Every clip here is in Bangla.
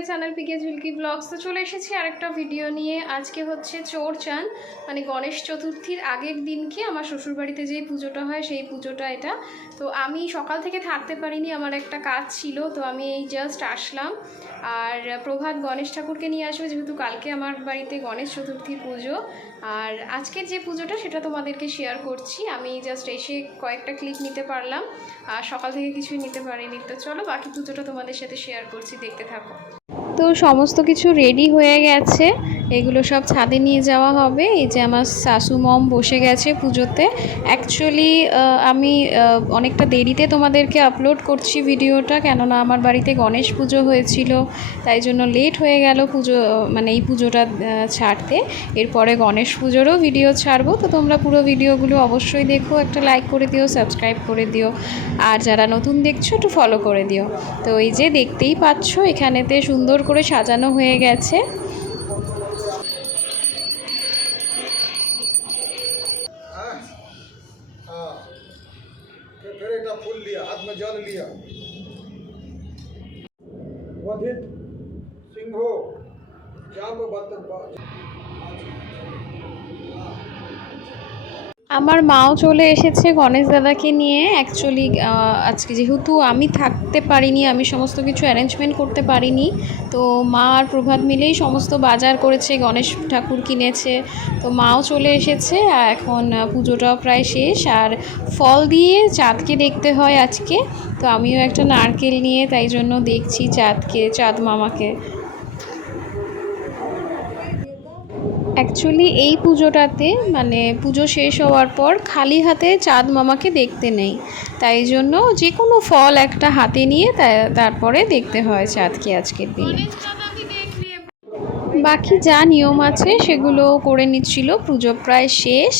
My channel PK ঝুলকি blogs. তো চলে এসেছি আরেকটা ভিডিও নিয়ে। আজকে হচ্ছে চোর চান, মানে গণেশ চতুর্থীর আগের দিনকে আমার শ্বশুরবাড়িতে যেই পুজোটা হয় সেই পুজোটা এটা। তো আমি সকাল থেকে থাকতে পারিনি, আমার একটা কাজ ছিল, তো আমি এই জাস্ট আসলাম। আর প্রভাত গণেশ ঠাকুরকে নিয়ে আসবে, যেহেতু কালকে আমার বাড়িতে গণেশ চতুর্থীর পুজো। আর আজকের যে পুজোটা সেটা তোমাদেরকে শেয়ার করছি। আমি জাস্ট এসে কয়েকটা ক্লিপ নিতে পারলাম, আর সকাল থেকে কিছুই নিতে পারিনি। তো চলো বাকি পুজোটা তোমাদের সাথে শেয়ার করছি, দেখতে থাকো। তো সমস্ত কিছু রেডি হয়ে গেছে, এগুলো সব ছাদে নিয়ে যাওয়া হবে। এই যে আমার শাশু মম বসে গেছে পুজোতে। অ্যাকচুয়ালি আমি অনেকটা দেরিতে তোমাদেরকে আপলোড করছি ভিডিওটা, কেননা আমার বাড়িতে গণেশ পুজো হয়েছিল, তাই জন্য লেট হয়ে গেল পুজো, মানে এই পুজোটা ছাড়তে। এরপরে গণেশ পুজোরও ভিডিও ছাড়বো, তো তোমরা পুরো ভিডিওগুলো অবশ্যই দেখো, একটা লাইক করে দিও, সাবস্ক্রাইব করে দিও, আর যারা নতুন দেখছো একটু ফলো করে দিও। তো এই যে দেখতেই পাচ্ছ এখানেতে সুন্দর করে সাজানো হয়ে গেছে। फिर एक फूल लिया, हाथ में जल लिया। वधित सिंहो जाम्बवत আমার মাও চলে এসেছে গণেশ দাদাকে নিয়ে। অ্যাকচুয়ালি আজকে যেহেতু আমি থাকতে পারিনি, আমি সমস্ত কিছু অ্যারেঞ্জমেন্ট করতে পারিনি, তো মা আর প্রভাত মিলেই সমস্ত বাজার করেছে, গণেশ ঠাকুর কিনেছে। তো মাও চলে এসেছে, আর এখন পুজোটাও প্রায় শেষ। আর ফল দিয়ে চাঁদকে দেখতে হয় আজকে, তো আমিও একটা নারকেল নিয়ে তাই জন্য দেখছি চাঁদকে, চাঁদ মামাকে। অ্যাকচুয়ালি এই পুজোটাতে মানে পুজো শেষ হওয়ার পর খালি হাতে চাঁদ মামাকে দেখতে নেই, তাই জন্য যে কোনো ফল একটা হাতে নিয়ে তারপরে দেখতে হয় চাঁদকে আজকের দিনে। বাকি যা নিয়ম আছে সেগুলো করে নিচ্ছিল, পুজো প্রায় শেষ।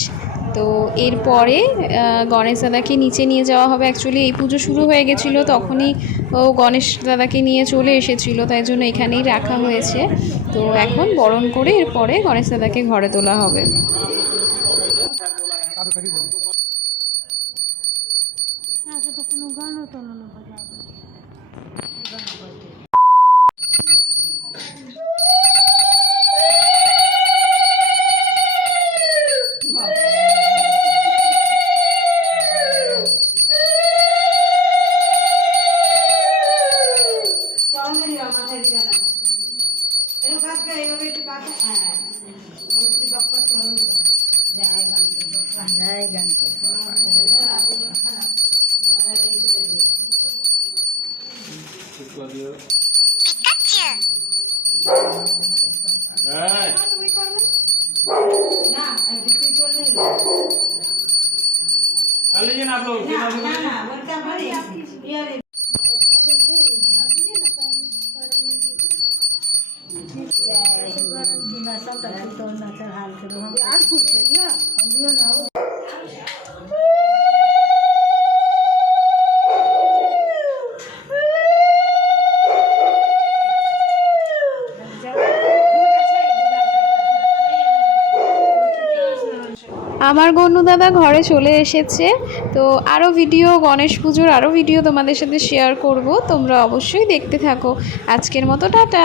তো এরপরে গণেশ দাদাকে নিচে নিয়ে যাওয়া হবে। অ্যাকচুয়ালি এই পুজো শুরু হয়ে গেছিলো, তখনই ও গণেশ দাদাকে নিয়ে চলে এসেছিলো, তাই জন্য এখানেই রাখা হয়েছে। তো এখন বরণ করে এরপরে গণেশ দাদাকে ঘরে তোলা হবে। जय गणपति बाप्पा। আমার গনু দাদা ঘরে চলে এসেছে। তো আরও ভিডিও, গণেশ পুজোর আরও ভিডিও তোমাদের সাথে শেয়ার করব, তোমরা অবশ্যই দেখতে থাকো। আজকের মতো টাটা।